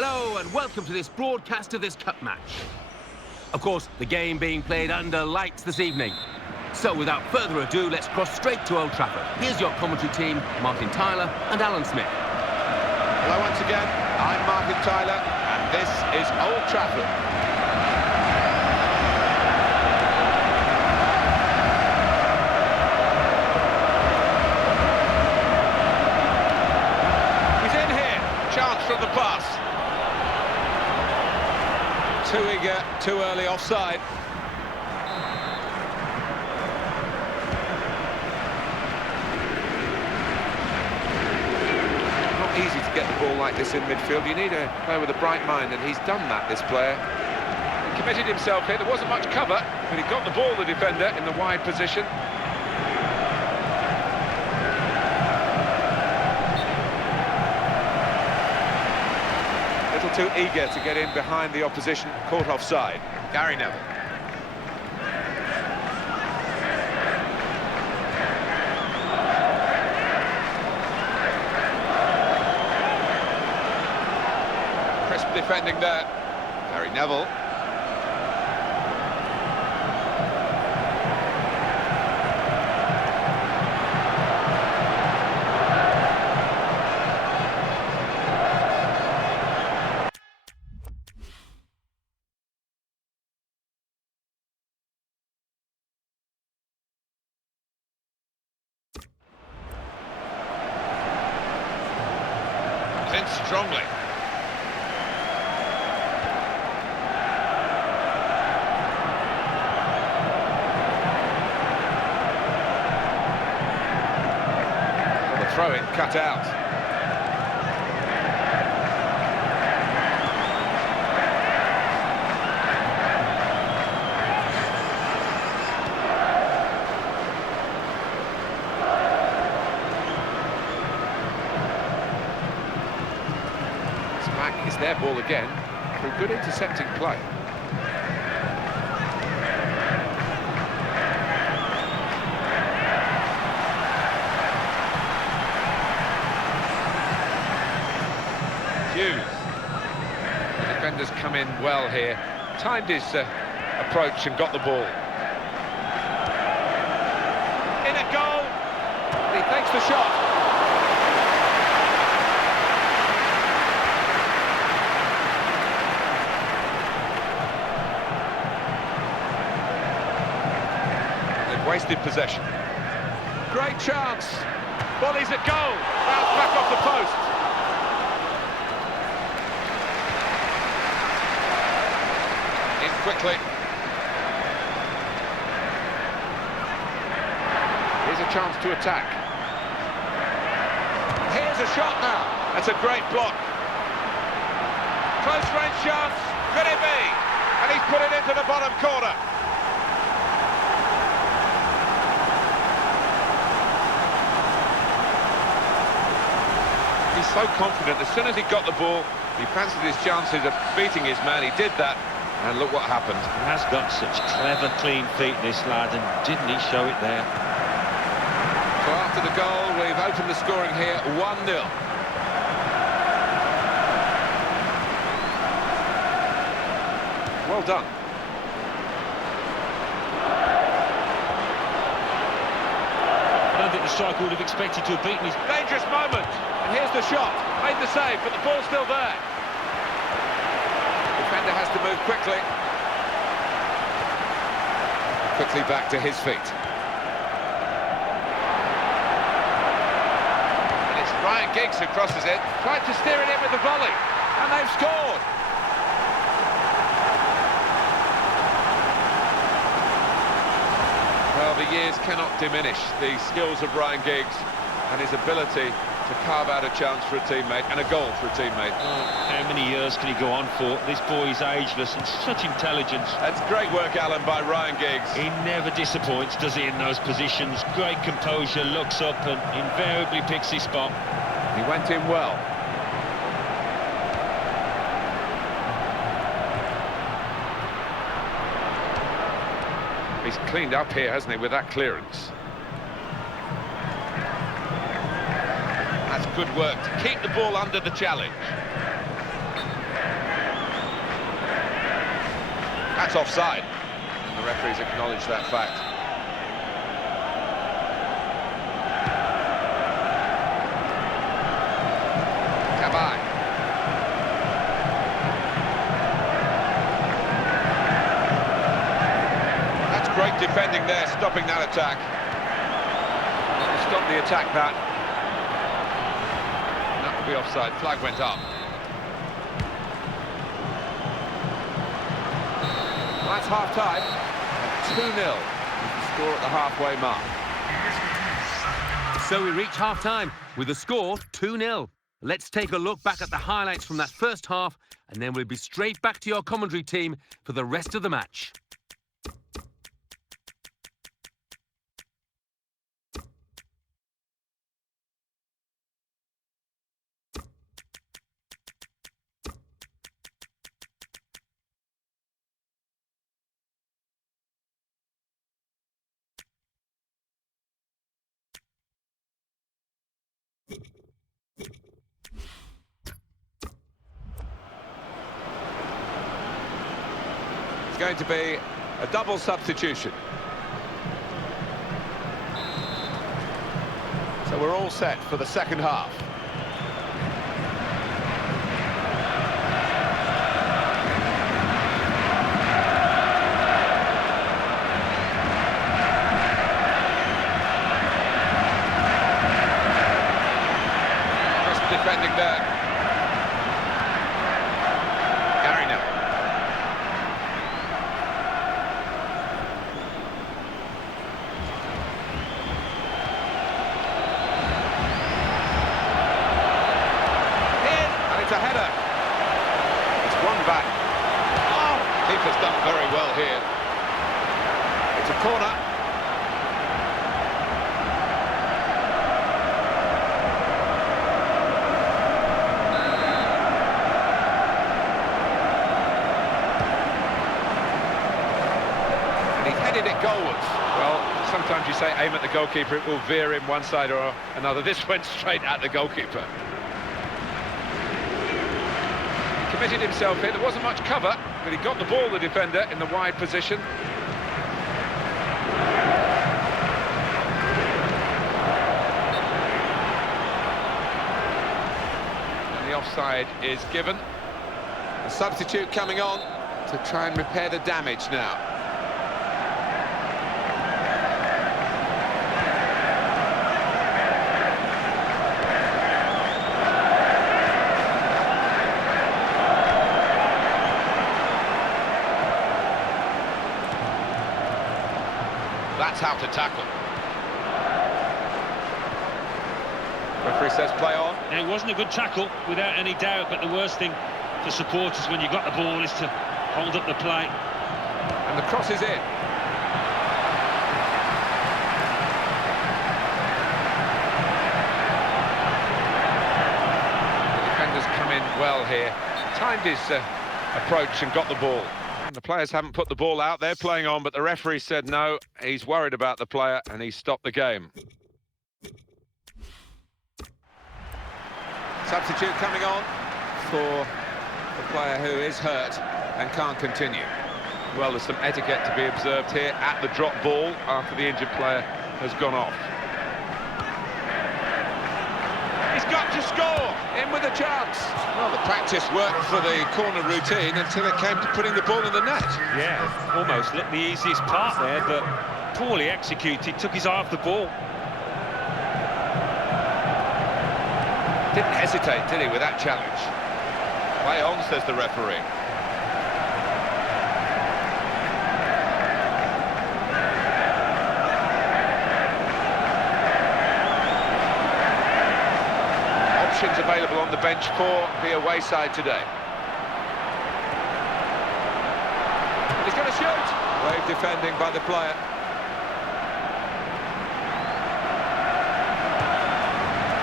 Hello and welcome to this broadcast of this cup match. Of course, the game being played under lights this evening. So without further ado, let's cross straight to Old Trafford. Here's your commentary team, Martin Tyler and Alan Smith. Hello once again, I'm Martin Tyler and this is Old Trafford. He's in here, chance from the pass. Too eager, too early offside. Not easy to get the ball like this in midfield. You need a player with a bright mind, and he's done that, this player. He committed himself here. There wasn't much cover, but he got the ball, the defender, in the wide position. Little too eager to get in behind the opposition, caught offside. Gary Neville. Crisp defending there. Gary Neville. In strongly. The throw-in cut out. It's their ball again, for a good intercepting play. Hughes. The defenders come in well here. Timed his approach and got the ball. In a goal. He takes the shot. Wasted possession. Great chance. Volleys at goal. Bounce back off the post. In quickly. Here's a chance to attack. Here's a shot now. That's a great block. Close range chance. Could it be? And he's put it into the bottom corner. He's so confident. As soon as he got the ball, he fancied his chances of beating his man. He did that, and look what happened. He has got such clever, clean feet, this lad, and didn't he show it there? So after the goal, we've opened the scoring here, 1-0. Well done. I don't think the striker would have expected to have beaten his... Dangerous moment. And here's the shot. Made the save, but the ball's still there. Defender has to move quickly. Quickly back to his feet. And it's Ryan Giggs who crosses it. Tried to steer it in with the volley. And they've scored. Well, the years cannot diminish the skills of Ryan Giggs and his ability to carve out a chance for a teammate and a goal for a teammate. How many years can he go on for? This boy is ageless and such intelligence. That's great work, Alan, by Ryan Giggs. He never disappoints, does he, in those positions? Great composure, looks up and invariably picks his spot. He went in well. He's cleaned up here, hasn't he, with that clearance. That's good work to keep the ball under the challenge. That's offside. And the referees acknowledge that fact. Kabay. That's great defending there, stopping that attack. Stop the attack, that. That would be offside. Flag went up. That's half-time. 2-0 is the score at the halfway mark. So we reach half-time with the score 2-0. Let's take a look back at the highlights from that first half, and then we'll be straight back to your commentary team for the rest of the match. It's going to be a double substitution. So we're all set for the second half. Defending there. Gary now. And it's a header. It's one back. Oh, keeper's done very well here. It's a corner. Headed it goalwards. Well, sometimes you say aim at the goalkeeper, it will veer in one side or another. This went straight at the goalkeeper. He committed himself here. There wasn't much cover, but he got the ball, the defender, in the wide position. And the offside is given. A substitute coming on to try and repair the damage now. That's how to tackle. Referee says play on. Now, it wasn't a good tackle, without any doubt, but the worst thing for supporters when you got the ball is to hold up the play. And the cross is in. The defenders come in well here. Timed his approach and got the ball. And the players haven't put the ball out, they're playing on, but the referee said no, he's worried about the player and he stopped the game. Substitute coming on for the player who is hurt and can't continue. Well, there's some etiquette to be observed here at the drop ball after the injured player has gone off. He's got to score! In with a chance! Well, the practice worked for the corner routine until it came to putting the ball in the net. Yeah, almost lit the easiest part there, but poorly executed, took his eye off the ball. Didn't hesitate, did he, with that challenge? Play on, says the referee. Options available on the bench for the away side today. He's going to shoot! Brave defending by the player.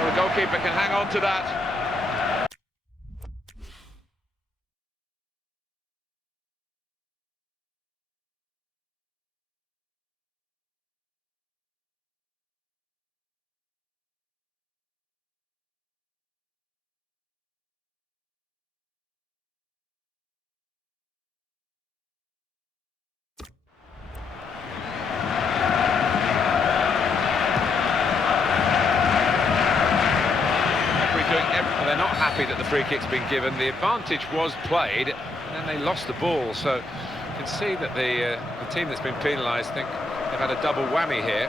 Well, the goalkeeper can hang on to that. free kick's been given. The advantage was played, and then they lost the ball. So you can see that the team that's been penalised think they've had a double whammy here.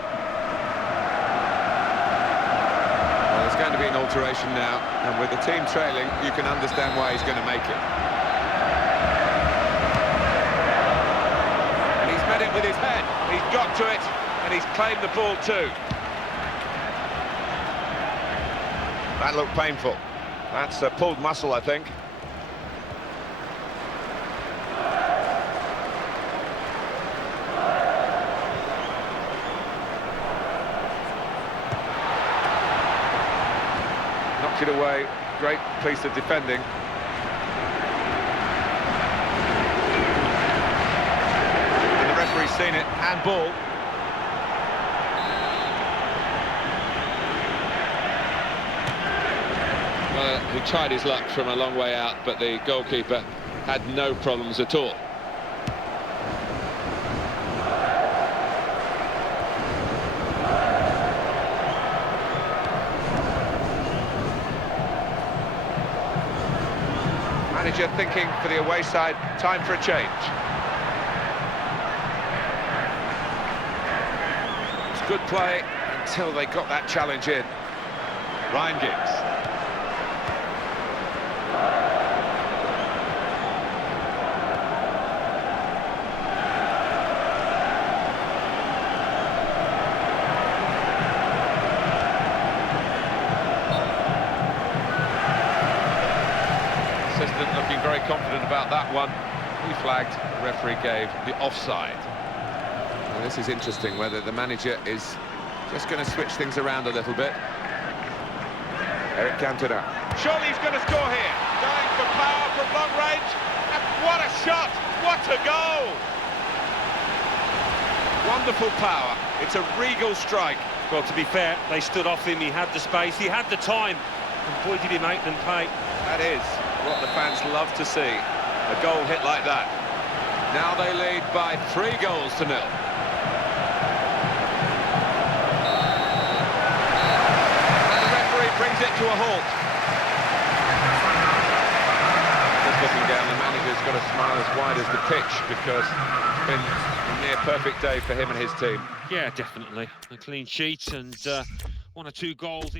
Well, there's going to be an alteration now, and with the team trailing, you can understand why he's going to make it. And he's met it with his head. He's got to it, and he's claimed the ball too. That looked painful. That's a pulled muscle, I think. Knocked it away. Great piece of defending. And the referee's seen it. Handball. Well, he tried his luck from a long way out, but the goalkeeper had no problems at all. Manager thinking for the away side, time for a change. It's good play until they got that challenge in. Ryan Giggs. Assistant looking very confident about that one. He flagged, the referee gave the offside. Well, this is interesting, whether the manager is just going to switch things around a little bit. Eric Cantona. Surely he's going to score here. Going for power from long range. And what a shot! What a goal! Wonderful power. It's a regal strike. Well, to be fair, they stood off him, he had the space, he had the time, and boy did he make them pay. That is what the fans love to see. A goal hit like that. Now they lead by 3 goals to 0. And the referee brings it to a halt. Just looking down, the manager's got a smile as wide as the pitch, because it's been a near perfect day for him and his team. Yeah, definitely. A clean sheet and 1 or 2 goals.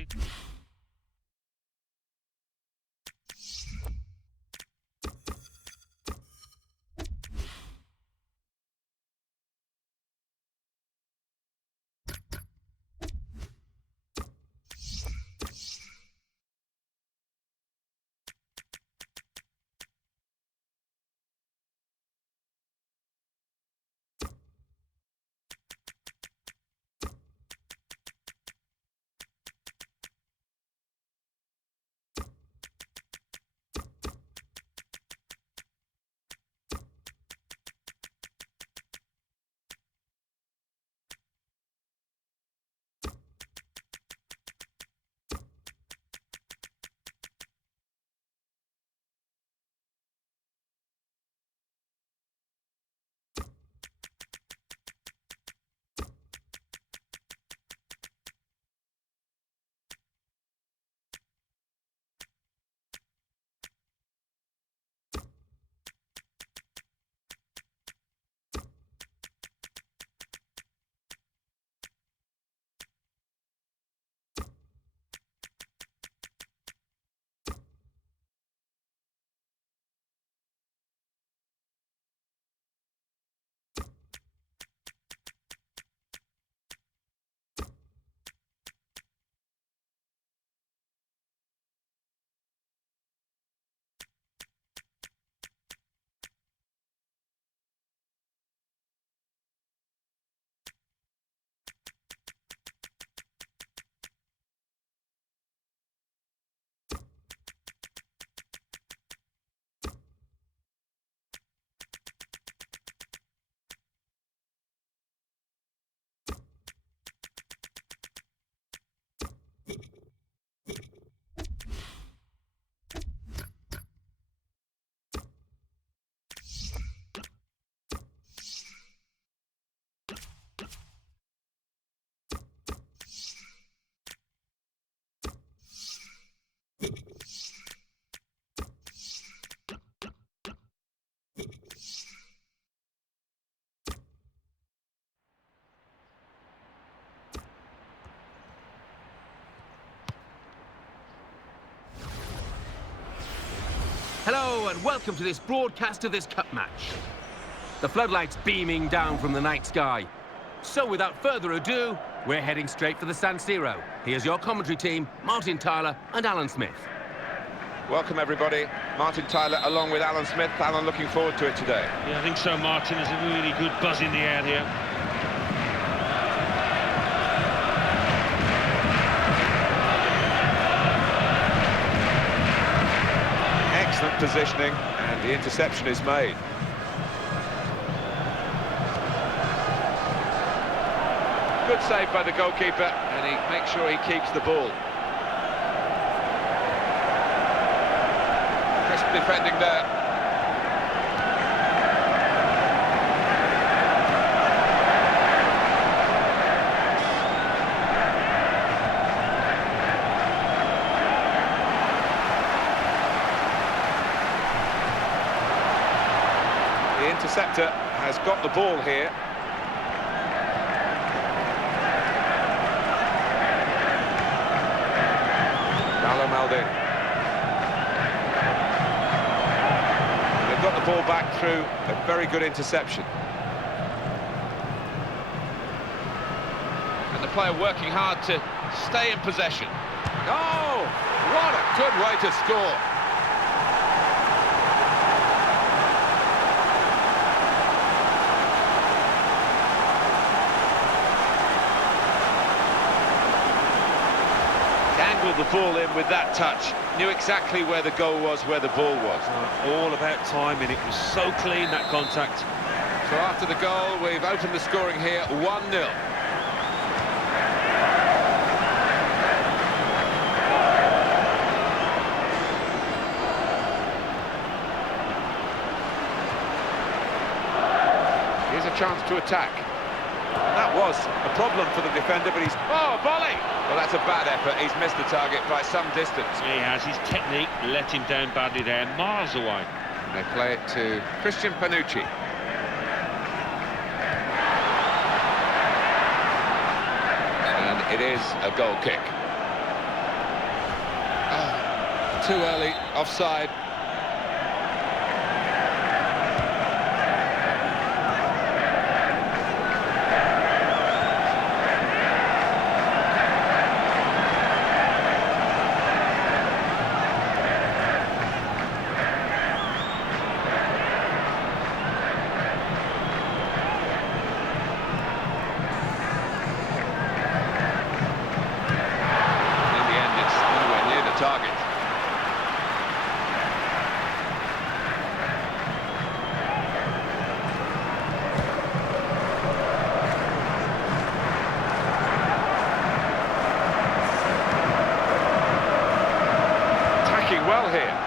Hello and welcome to this broadcast of this cup match. The floodlights beaming down from the night sky. So without further ado, we're heading straight for the San Siro. Here's your commentary team, Martin Tyler and Alan Smith. Welcome, everybody. Martin Tyler along with Alan Smith. Alan, looking forward to it today. Yeah, I think so, Martin. There's a really good buzz in the air here. Excellent positioning, and the interception is made. Good save by the goalkeeper, and he makes sure he keeps the ball. Crisp defending there. The interceptor has got the ball here. They've got the ball back through a very good interception. And the player working hard to stay in possession. Oh, what a good way to score. Angled the ball in with that touch. Knew exactly where the goal was, where the ball was. All about timing. It was so clean, that contact. So after the goal, we've opened the scoring here, 1-0. Here's a chance to attack. That was a problem for the defender, but he's... Oh, volley! Well, that's a bad effort. He's missed the target by some distance. He has. His technique let him down badly there, miles away. They play it to Christian Panucci. And it is a goal kick. Oh, too early, offside. Target. Attacking well here.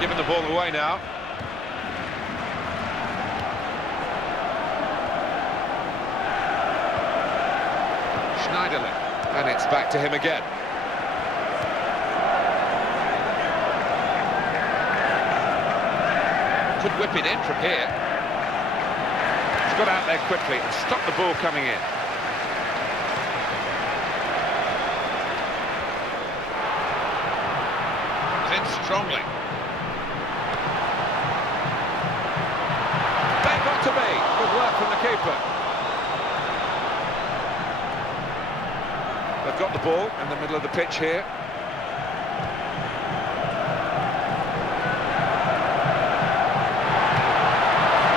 Giving the ball away now. Schneiderlin, and it's back to him again. Could whip it in from here. He's got out there quickly and stopped the ball coming in. He's in strongly. To be. Good work from the keeper. They've got the ball in the middle of the pitch here.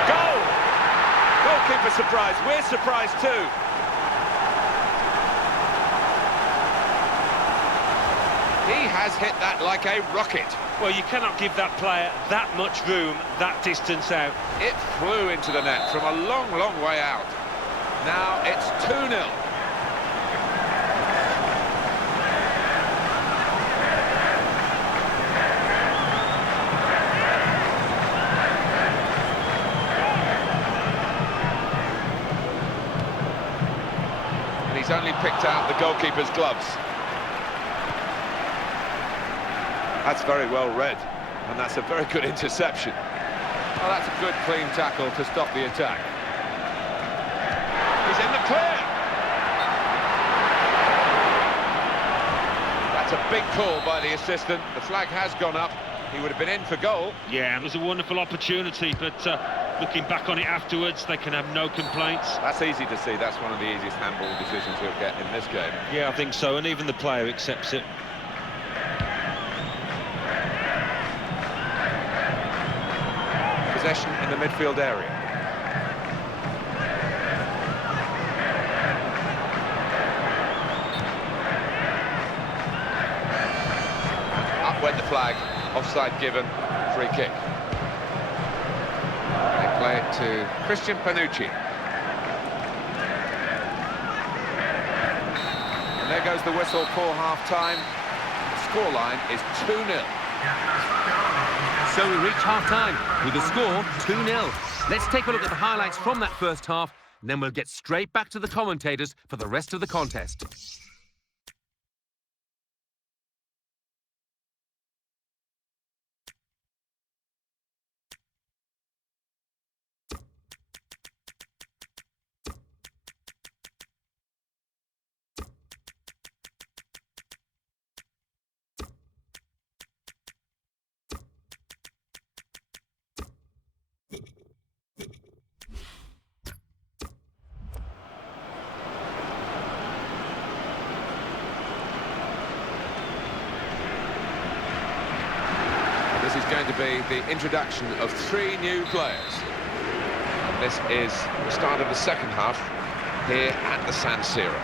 Goal! Goalkeeper surprised. We're surprised too. He has hit that like a rocket. Well, you cannot give that player that much room, that distance out. It flew into the net from a long, long way out. Now it's 2-0. And he's only picked out the goalkeeper's gloves. That's very well read, and that's a very good interception. Well, that's a good, clean tackle to stop the attack. He's in the clear. That's a big call by the assistant. The flag has gone up. He would have been in for goal. Yeah, it was a wonderful opportunity, but looking back on it afterwards, they can have no complaints. That's easy to see. That's one of the easiest handball decisions he'll get in this game. Yeah, I think so, and even the player accepts it. Possession in the midfield area. Up went the flag. Offside given. Free kick. They play it to Christian Panucci. And there goes the whistle for half-time. The scoreline is 2-0. So we reach half-time with the score 2-0. Let's take a look at the highlights from that first half, and then we'll get straight back to the commentators for the rest of the contest. This is going to be the introduction of 3 new players. And this is the start of the second half here at the San Siro.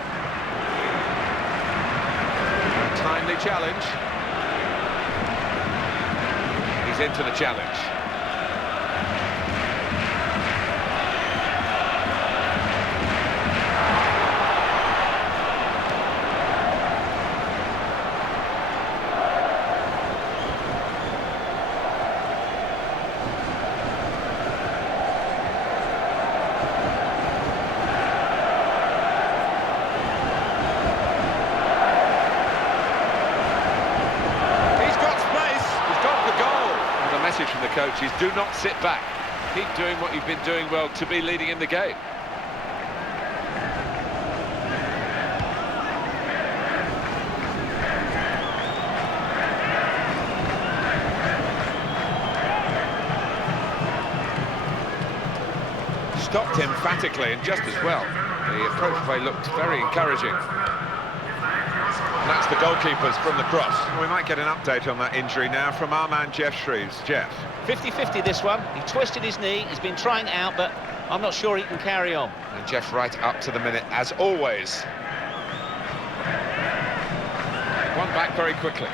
A timely challenge. He's into the challenge. From the coaches, do not sit back. Keep doing what you've been doing well to be leading in the game. Stopped emphatically and just as well. The approach play looked very encouraging. And that's the goalkeepers from the cross. We might get an update on that injury now from our man Jeff Shreves. Jeff. 50-50 this one. He twisted his knee, he's been trying it out, but I'm not sure he can carry on. And Jeff right up to the minute, as always. One back very quickly.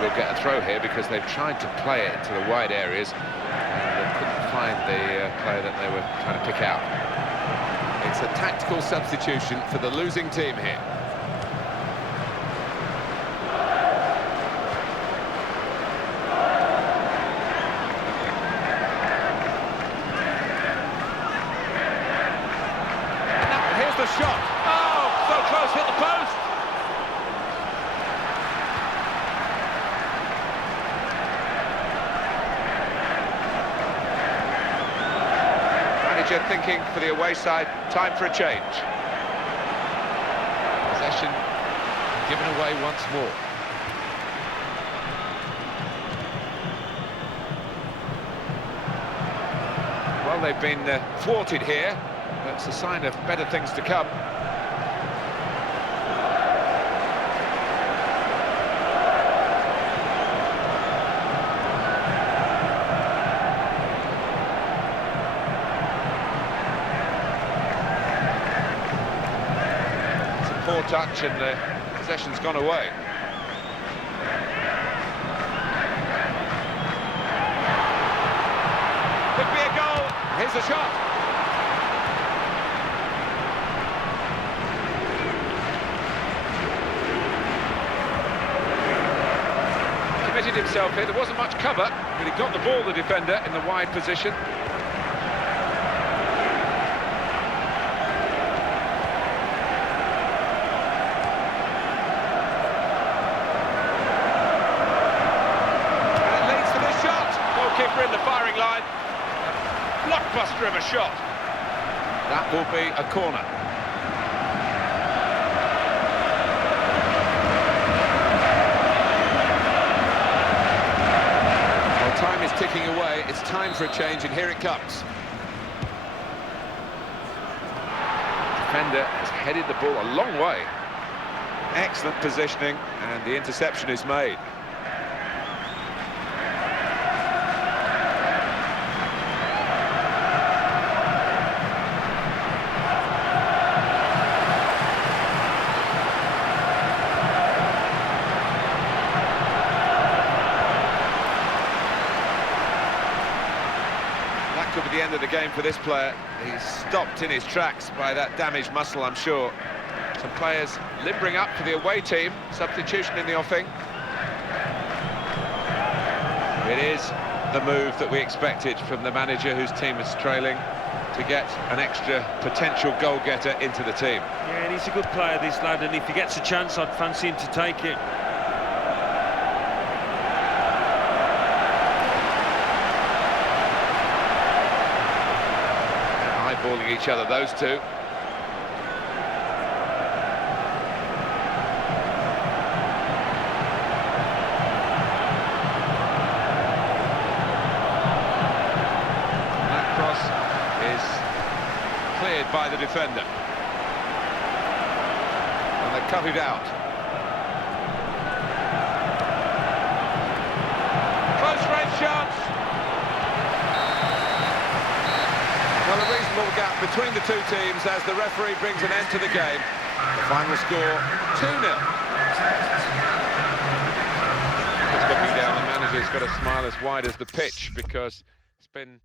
Will get a throw here because they've tried to play it into the wide areas and they couldn't find the player that they were trying to pick out. It's a tactical substitution for the losing team here. Now, here's the shot. Oh, so close, hit the post. Thinking for the away side, time for a change. Possession given away once more. Well, they've been thwarted here. That's a sign of better things to come. Poor touch and the possession's gone away. Could be a goal. Here's a shot. Committed himself here. There wasn't much cover, but he got the ball, the defender, in the wide position. blockbuster of a shot. That will be a corner. Well, time is ticking away. It's time for a change, and here it comes. Defender has headed the ball a long way. Excellent positioning, and the interception is made. That could be the end of the game for this player. He's stopped in his tracks by that damaged muscle, I'm sure. Some players limbering up for the away team. Substitution in the offing. It is the move that we expected from the manager whose team is trailing, to get an extra potential goal-getter into the team. Yeah, and he's a good player, this lad, and if he gets a chance, I'd fancy him to take it. Eyeballing each other, those two. Cleared by the defender. And they cut it out. Close range chance. Well, a reasonable gap between the two teams as the referee brings an end to the game. The final score, 2-0. Just looking down, the manager's got a smile as wide as the pitch because it's been...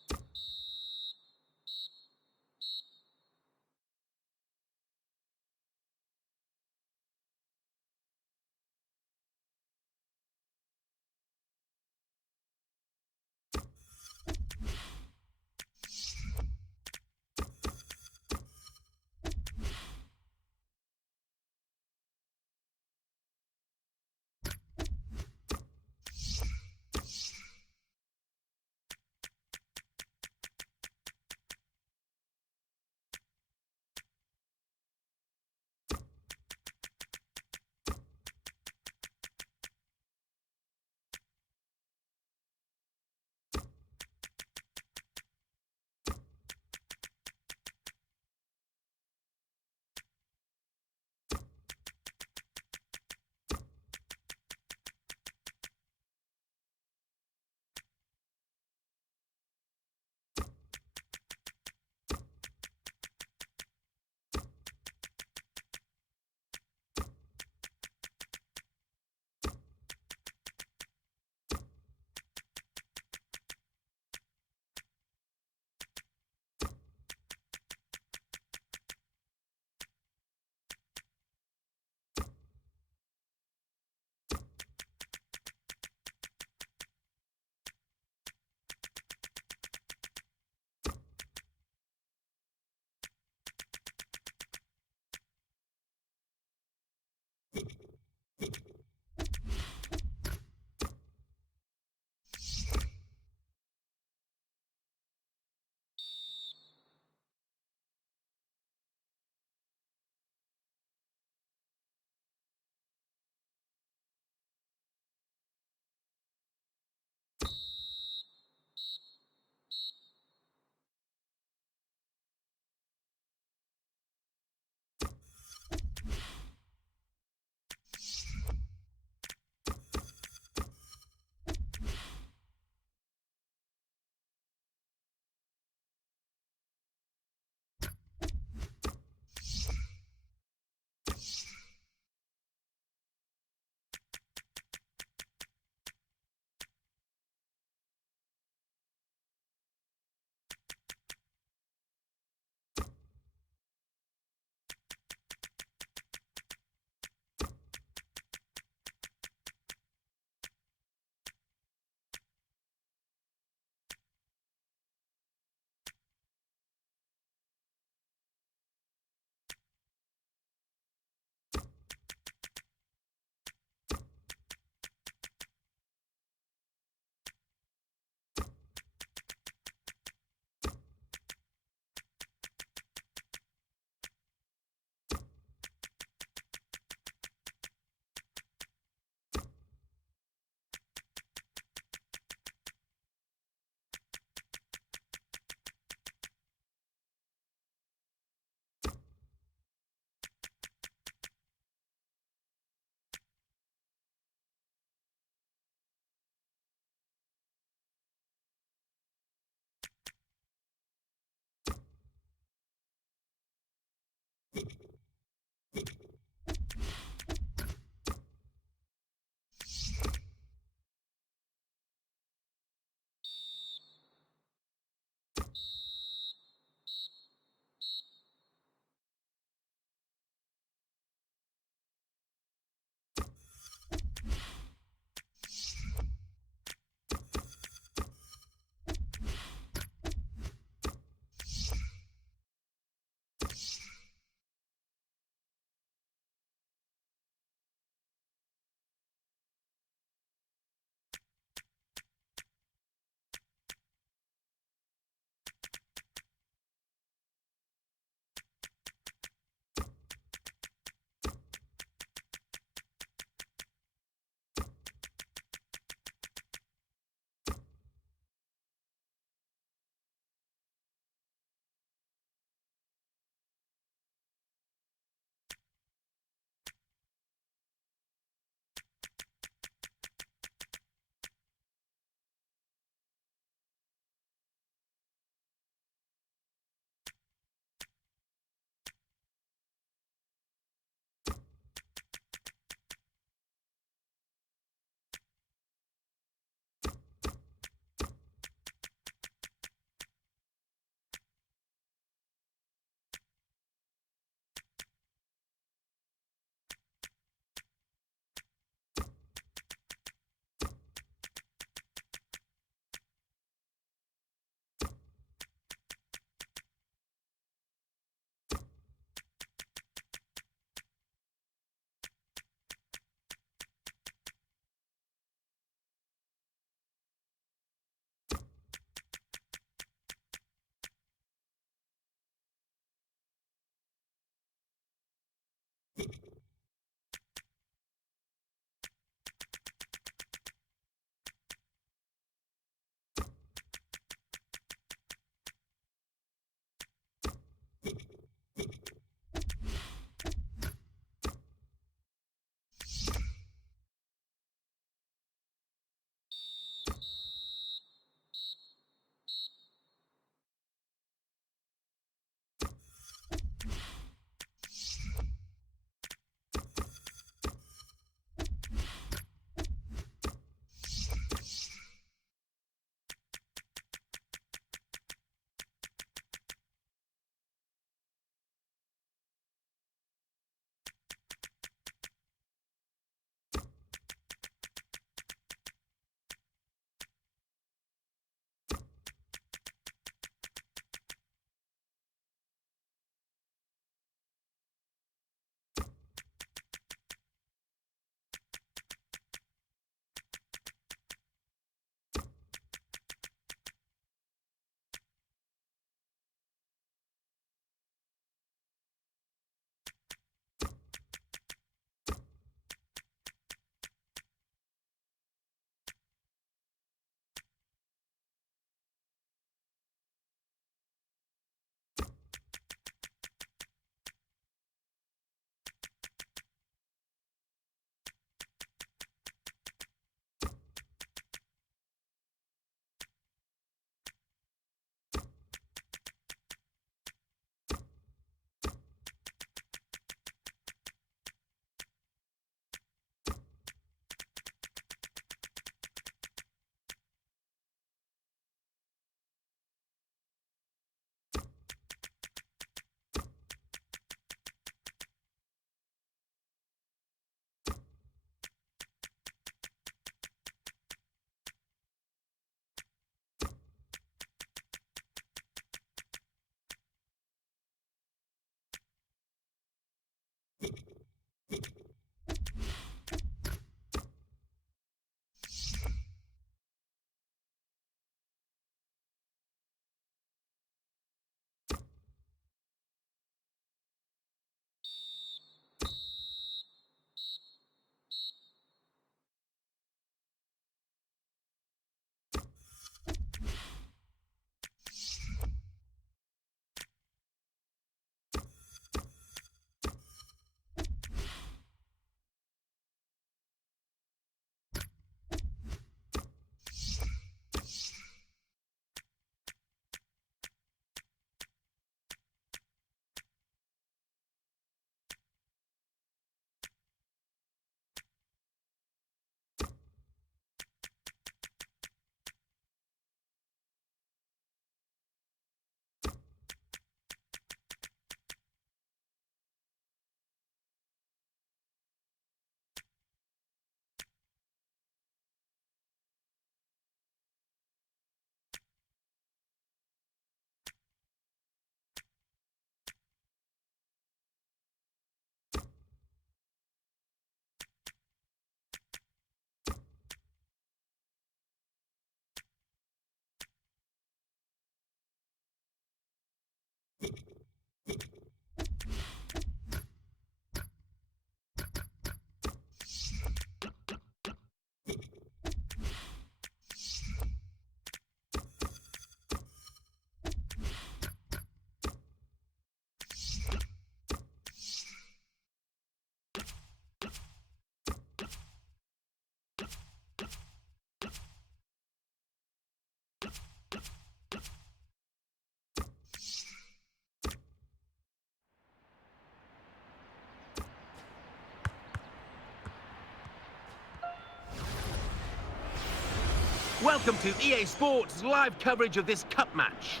Welcome to EA Sports live coverage of this cup match.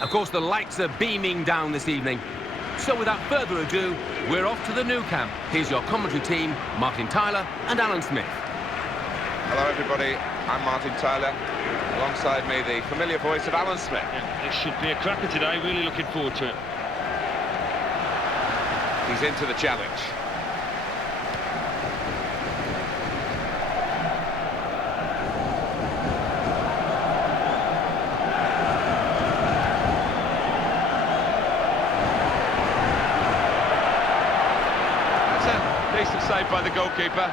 Of course, the lights are beaming down this evening. So without further ado, we're off to the Nou Camp. Here's your commentary team, Martin Tyler and Alan Smith. Hello everybody, I'm Martin Tyler. Alongside me, the familiar voice of Alan Smith. Yeah, it should be a cracker today, really looking forward to it. He's into the challenge. Decent save by the goalkeeper.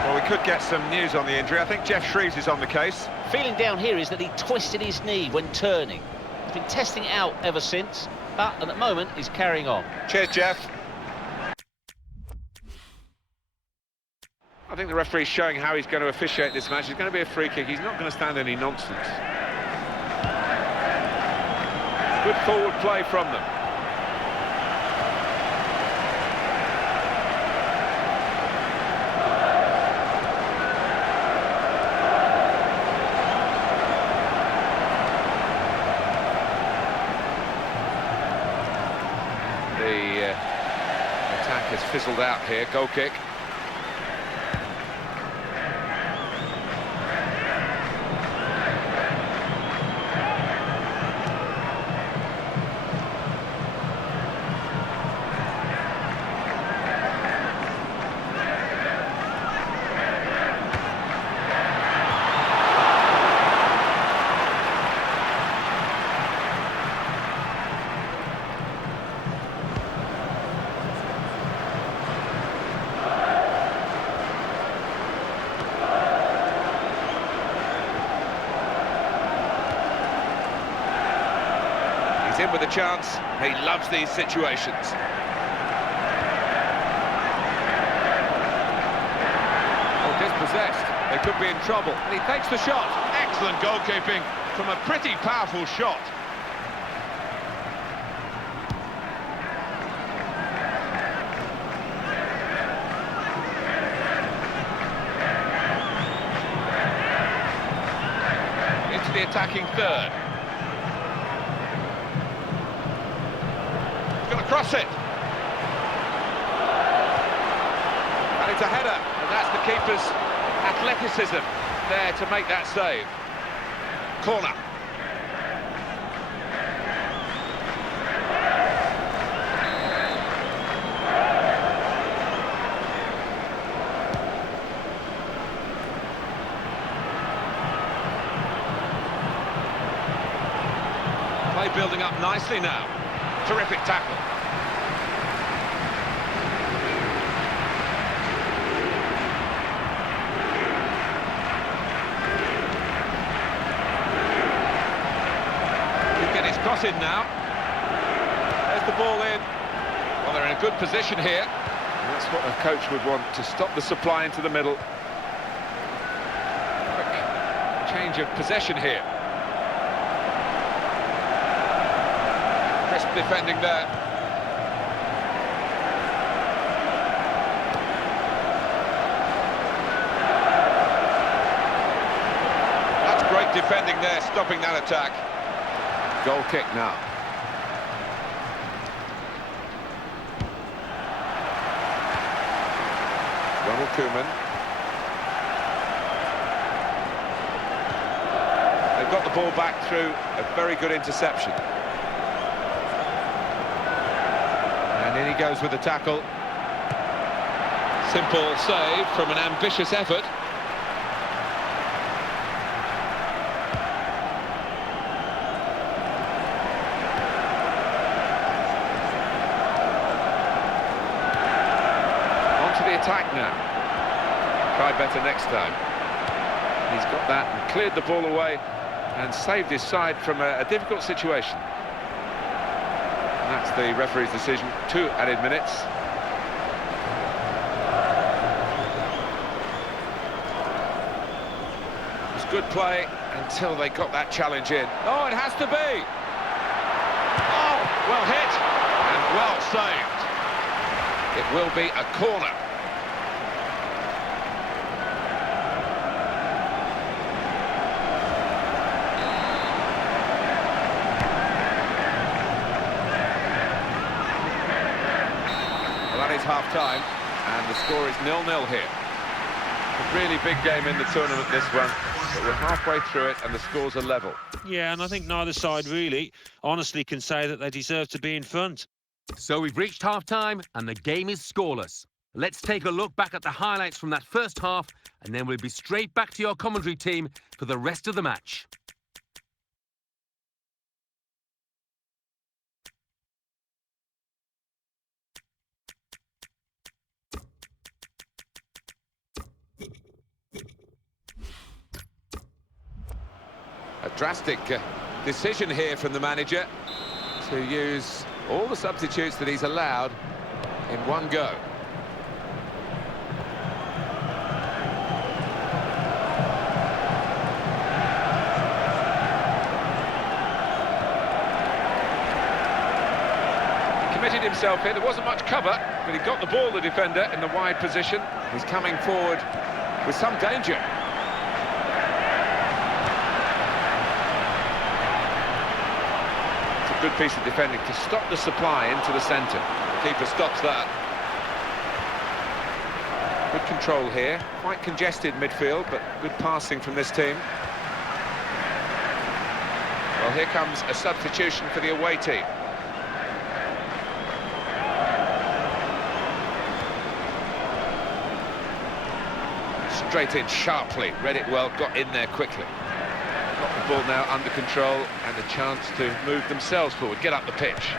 Well, we could get some news on the injury. I think Jeff Shreves is on the case. Feeling down here is that he twisted his knee when turning. He's been testing it out ever since, but at the moment he's carrying on. Cheers, Jeff. I think the referee's showing how he's going to officiate this match. It's going to be a free kick. He's not going to stand any nonsense. Good forward play from them. The attack has fizzled out here. Goal kick. He's in with a chance. He loves these situations. Oh, dispossessed. They could be in trouble. And he takes the shot. Excellent goalkeeping from a pretty powerful shot. Into the attacking third. Going to cross it. And it's a header, and that's the keeper's athleticism there to make that save. Corner. Play building up nicely now. Terrific tackle. He'll get his cross in now. There's the ball in. Well, they're in a good position here. And that's what a coach would want, to stop the supply into the middle. Quick change of possession here. Crisp defending there. That's great defending there, stopping that attack. Goal kick now. Ronald Koeman. They've got the ball back through a very good interception. And in he goes with the tackle. Simple save from an ambitious effort. On to the attack now. Try better next time. He's got that and cleared the ball away and saved his side from a difficult situation. That's the referee's decision. 2 added minutes. It was good play until they got that challenge in. Oh, it has to be! Oh, well hit and well saved. It will be a corner. towards half-time, and the score is 0-0 here. A really big game in the tournament, this one, but we're halfway through it and the scores are level. Yeah, and I think neither side really honestly can say that they deserve to be in front. So we've reached half-time and the game is scoreless. Let's take a look back at the highlights from that first half, and then we'll be straight back to your commentary team for the rest of the match. A drastic decision here from the manager to use all the substitutes that he's allowed in one go. He committed himself here. There wasn't much cover, but he got the ball, the defender, in the wide position. He's coming forward with some danger. Good piece of defending to stop the supply into the centre. The keeper stops that. Good control here. Quite congested midfield, but good passing from this team. Well, here comes a substitution for the away team. Straight in sharply. Read it well, got in there quickly. Got the ball now under control and a chance to move themselves forward, get up the pitch.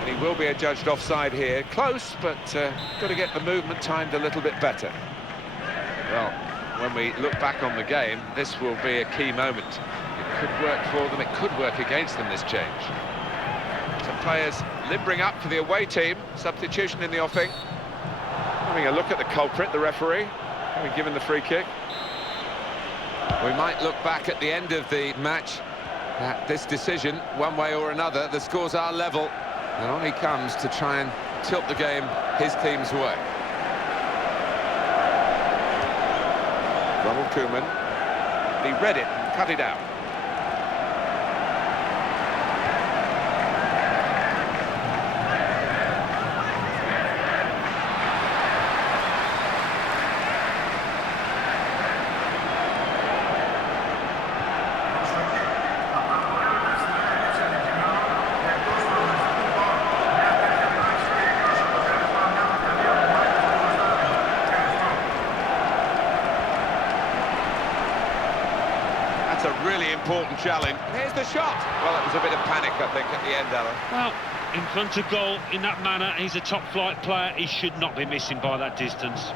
And he will be adjudged offside here. Close, but got to get the movement timed a little bit better. Well, when we look back on the game, this will be a key moment. It could work for them, it could work against them, this change. Some players limbering up for the away team. Substitution in the offing. Having a look at the culprit, the referee, having given the free kick. We might look back at the end of the match at this decision, one way or another. The scores are level, and on he comes to try and tilt the game his team's way. Ronald Koeman, he read it and cut it out. A really important challenge. Here's the shot. Well, it was a bit of panic, I think, at the end, Alan. Well, in front of goal, in that manner, he's a top-flight player. He should not be missing by that distance.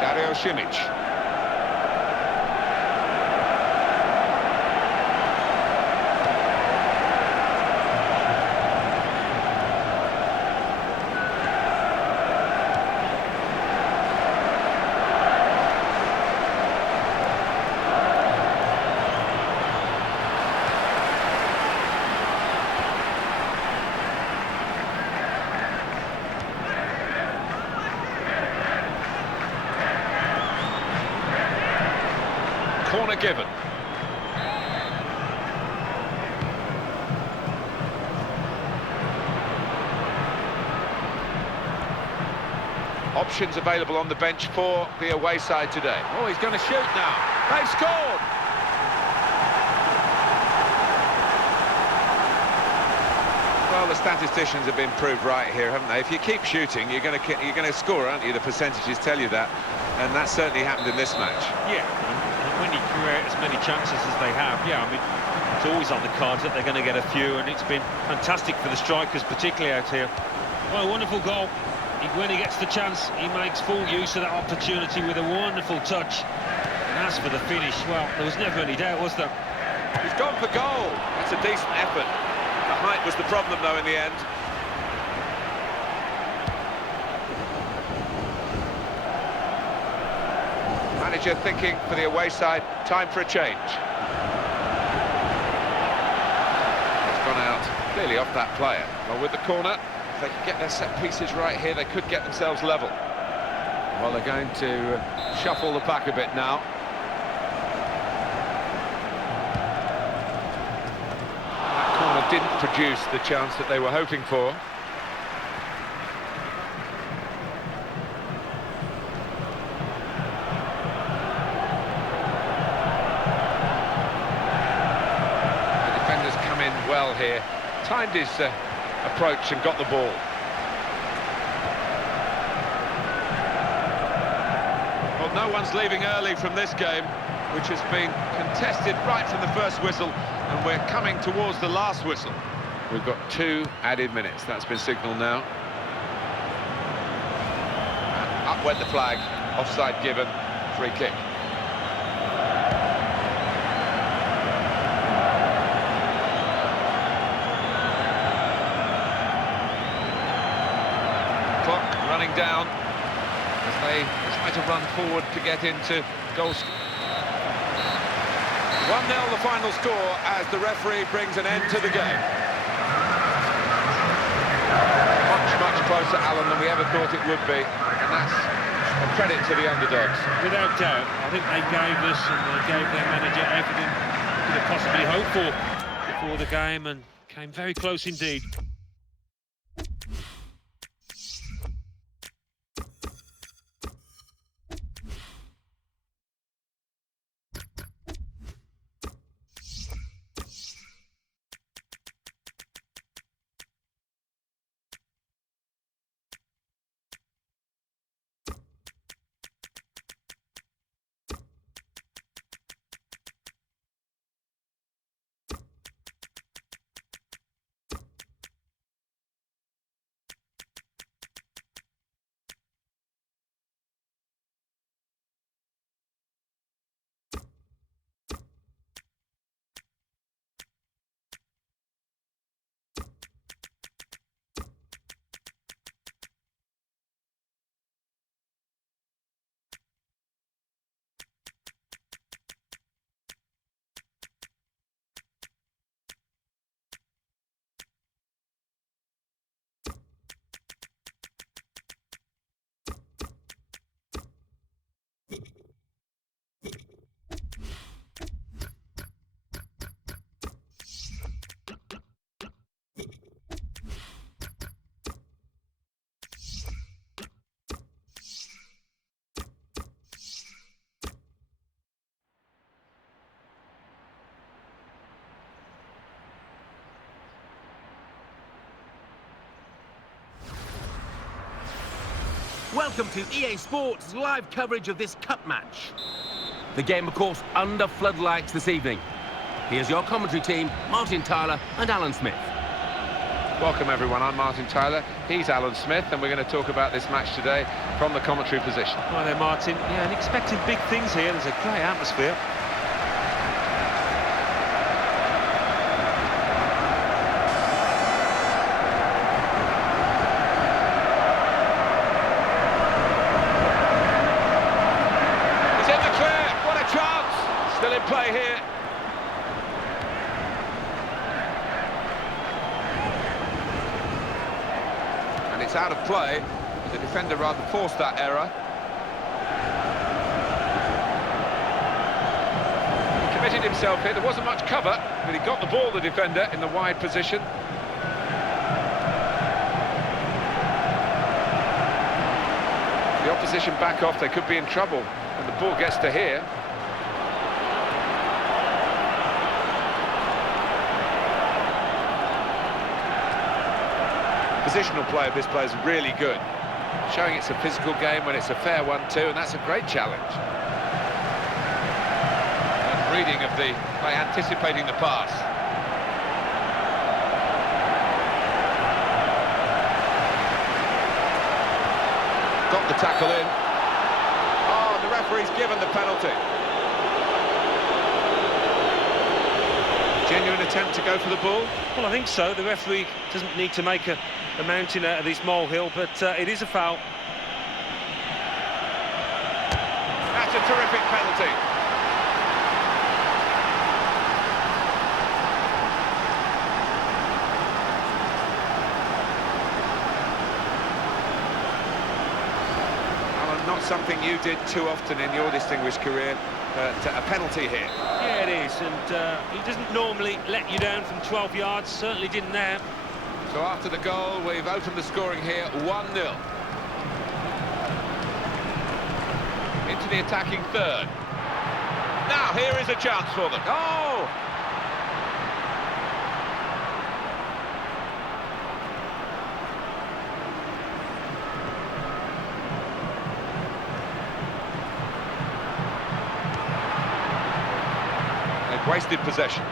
Dario Simic. Corner given. Options available on the bench for the away side today. Oh, he's going to shoot now. They've scored! Well, the statisticians have been proved right here, haven't they? If you keep shooting, you're going to score, aren't you? The percentages tell you that, and that certainly happened in this match. Yeah, and when you create as many chances as they have, yeah, I mean, it's always on the cards that they're going to get a few, and it's been fantastic for the strikers, particularly out here. Well, a wonderful goal. When he gets the chance, he makes full use of that opportunity with a wonderful touch. And as for the finish, well, there was never any doubt, was there? He's gone for goal. That's a decent effort. The height was the problem, though, in the end. Manager thinking for the away side, time for a change. It's gone out clearly off that player. Well, with the corner, if they could get their set pieces right here, they could get themselves level. Well, they're going to shuffle the pack a bit now. That corner didn't produce the chance that they were hoping for. The defenders come in well here, timed his approach and got the ball. No one's leaving early from this game, which has been contested right from the first whistle, and we're coming towards the last whistle. We've got 2 added minutes. That's been signalled now. And up went the flag. Offside given. Free kick. Clock running down as they try to run forward to get into goals. 1-0 the final score as the referee brings an end to the game. Much closer, Alan, than we ever thought it would be, and that's a credit to the underdogs. Without doubt, I think they gave us and they gave their manager everything they could possibly hope for before the game, and came very close indeed. Welcome to EA Sports' live coverage of this cup match. The game, of course, under floodlights this evening. Here's your commentary team, Martin Tyler and Alan Smith. Welcome everyone, I'm Martin Tyler, he's Alan Smith, and we're going to talk about this match today from the commentary position. Hi there, Martin. Yeah, and expecting big things here. There's a great atmosphere. Still in play here. And it's out of play. The defender rather forced that error. He committed himself here. There wasn't much cover, but he got the ball, the defender, in the wide position. The opposition back off, they could be in trouble. And the ball gets to here. Positional play of this player is really good, showing it's a physical game when it's a fair one too, and that's a great challenge. And reading of the play, anticipating the pass. Got the tackle in. Oh, the referee's given the penalty. Genuine attempt to go for the ball? Well, I think so. The referee doesn't need to make a mountain out of this molehill, but it is a foul. That's a terrific penalty. Alan, not something you did too often in your distinguished career, a penalty here. Yeah, it is, and he doesn't normally let you down from 12 yards, certainly didn't there. So after the goal, we've opened the scoring here, 1-0. Into the attacking third. Now, here is a chance for them. Oh! They've wasted possession.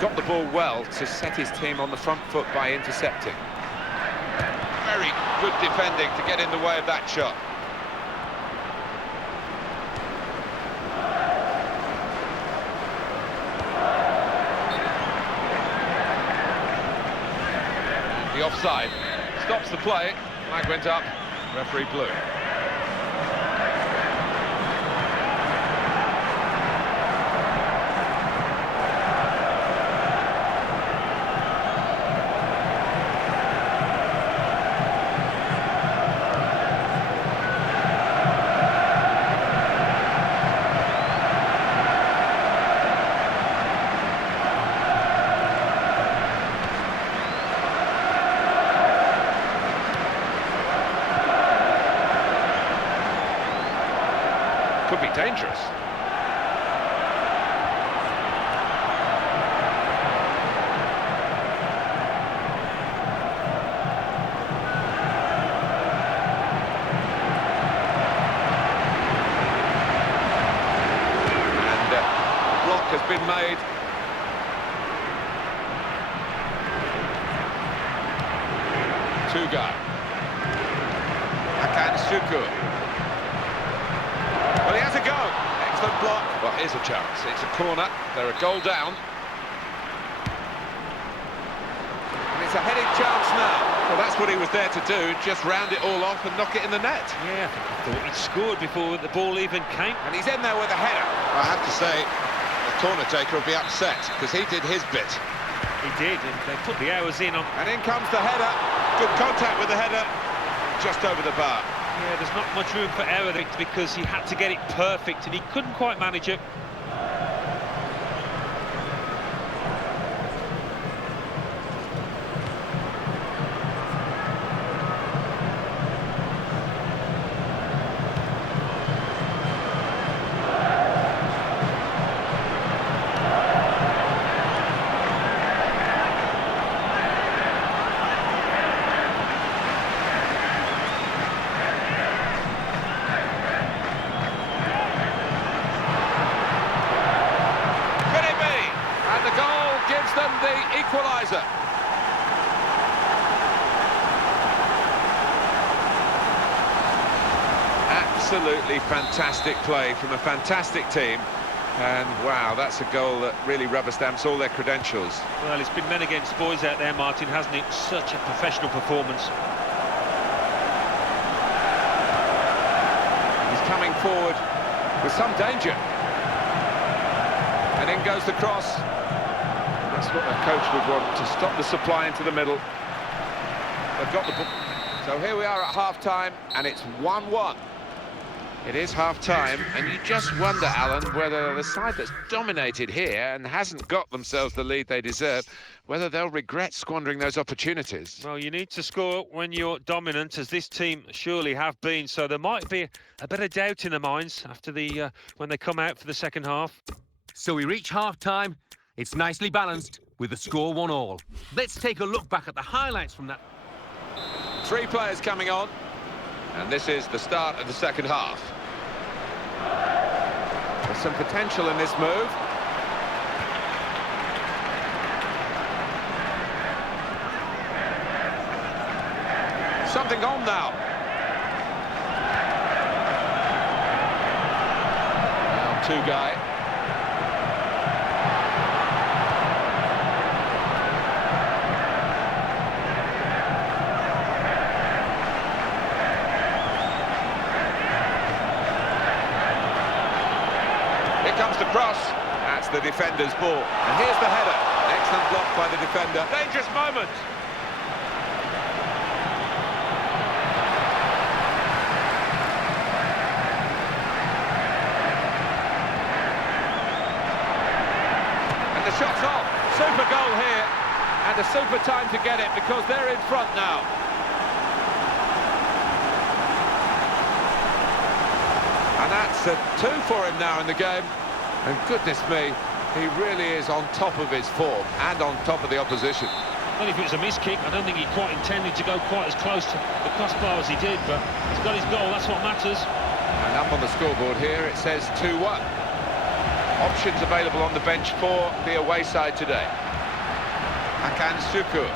Got the ball well to set his team on the front foot by intercepting. Very good defending to get in the way of that shot. The offside stops the play. Flag went up, referee blew. Could be dangerous. And a block has been made. Tuga. Akan Suku. Well, he has a go. Excellent block. Well, here's a chance. It's a corner. They're a goal down. And it's a headed chance now. Well, that's what he was there to do. Just round it all off and knock it in the net. Yeah, I thought he'd scored before the ball even came. And he's in there with a header. I have to say, the corner taker will be upset because he did his bit. He did, and they put the hours in on... And in comes the header. Good contact with the header. Just over the bar. Yeah, there's not much room for error because he had to get it perfect and he couldn't quite manage it. Gives them the equaliser. Absolutely fantastic play from a fantastic team. And wow, that's a goal that really rubber stamps all their credentials. Well, it's been men against boys out there, Martin, hasn't it? Such a professional performance. He's coming forward with some danger. And in goes the cross. That's what a coach would want, to stop the supply into the middle. They've got the ball. So here we are at half-time, and it's 1-1. It is half-time, and you just wonder, Alan, whether the side that's dominated here and hasn't got themselves the lead they deserve, whether they'll regret squandering those opportunities. Well, you need to score when you're dominant, as this team surely have been, so there might be a bit of doubt in their minds after the when they come out for the second half. So we reach half-time. It's nicely balanced with the score 1-1. Let's take a look back at the highlights from that. 3 players coming on, and this is the start of the second half. There's some potential in this move. Something on now. Now Tugai. cross. That's the defender's ball. And here's the header. Excellent block by the defender. Dangerous moment. And the shot's off. Super goal here. And a super time to get it because they're in front now. And that's a 2 for him now in the game. And goodness me, he really is on top of his form and on top of the opposition. Well, if it was a miss kick, I don't think he quite intended to go quite as close to the crossbar as he did, but he's got his goal, that's what matters. And up on the scoreboard here, it says 2-1. Options available on the bench for the away side today. Akan Suku.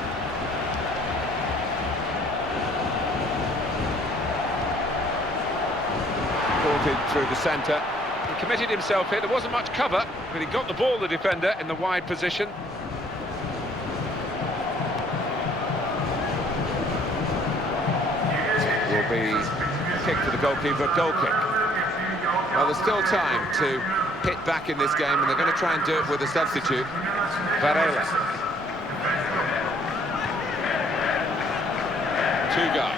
Through the centre. He committed himself here. There wasn't much cover, but he got the ball, the defender, in the wide position. Will be kick for the goalkeeper, goal kick. Well, there's still time to hit back in this game, and they're going to try and do it with a substitute, Varela. Tuga.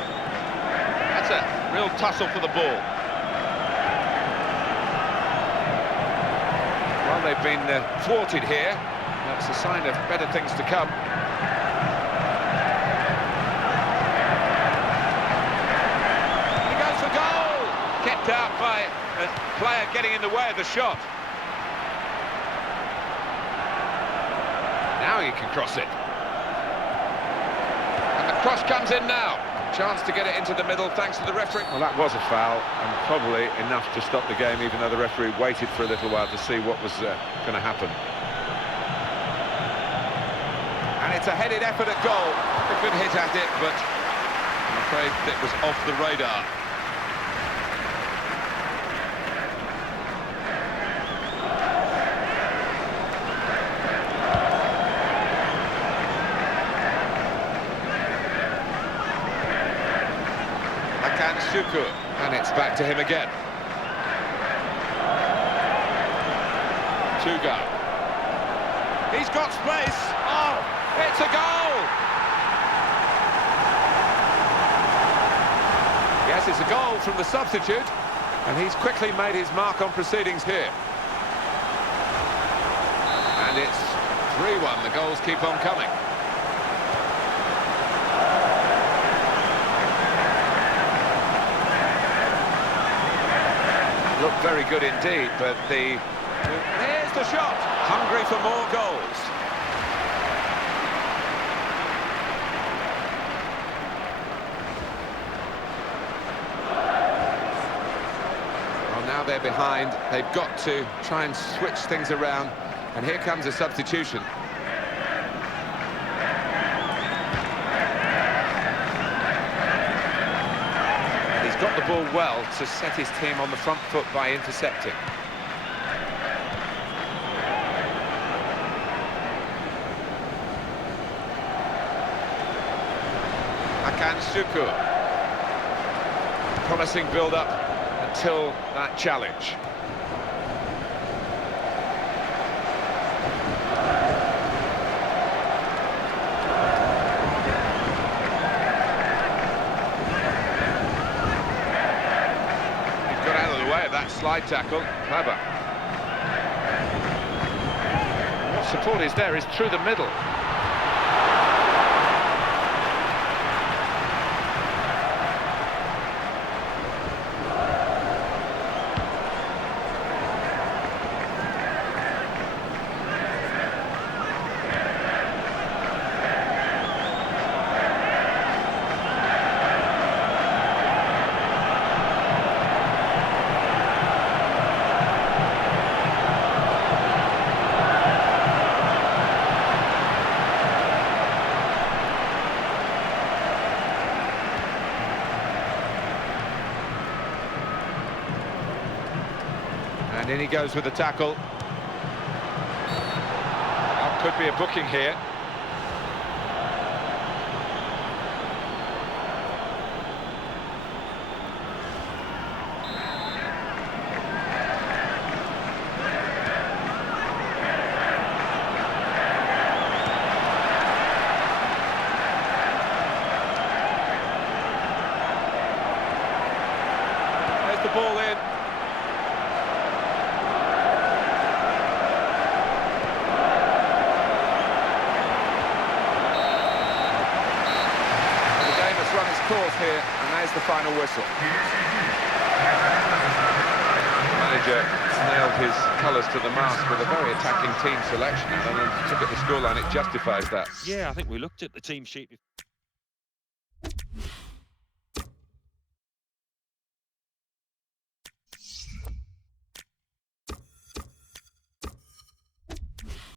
That's a real tussle for the ball. Well, they've been thwarted here. That's a sign of better things to come. He goes for goal! Kept out by a player getting in the way of the shot. Now he can cross it. And the cross comes in now. Chance to get it into the middle thanks to the referee. Well, that was a foul and probably enough to stop the game, even though the referee waited for a little while to see what was going to happen. And it's a headed effort at goal. A good hit at it, but I'm afraid it was off the radar. And it's back to him again. Tuga. He's got space. Oh, it's a goal! Yes, it's a goal from the substitute, and he's quickly made his mark on proceedings here. And it's 3-1. The goals keep on coming. Looked very good indeed, but here's the shot. Hungry for more goals. Well, now they're behind. They've got to try and switch things around. And here comes a substitution. Got the ball well to set his team on the front foot by intercepting. Akan Suku. Promising build-up until that challenge. That slide tackle, clever. What support is there is through the middle. And in he goes with the tackle. That could be a booking here. ball in. The game has run its course here, and there's the final whistle. The manager nailed his colours to the mast with a very attacking team selection, and then look at the scoreline, it justifies that. Yeah, I think we looked at the team sheet.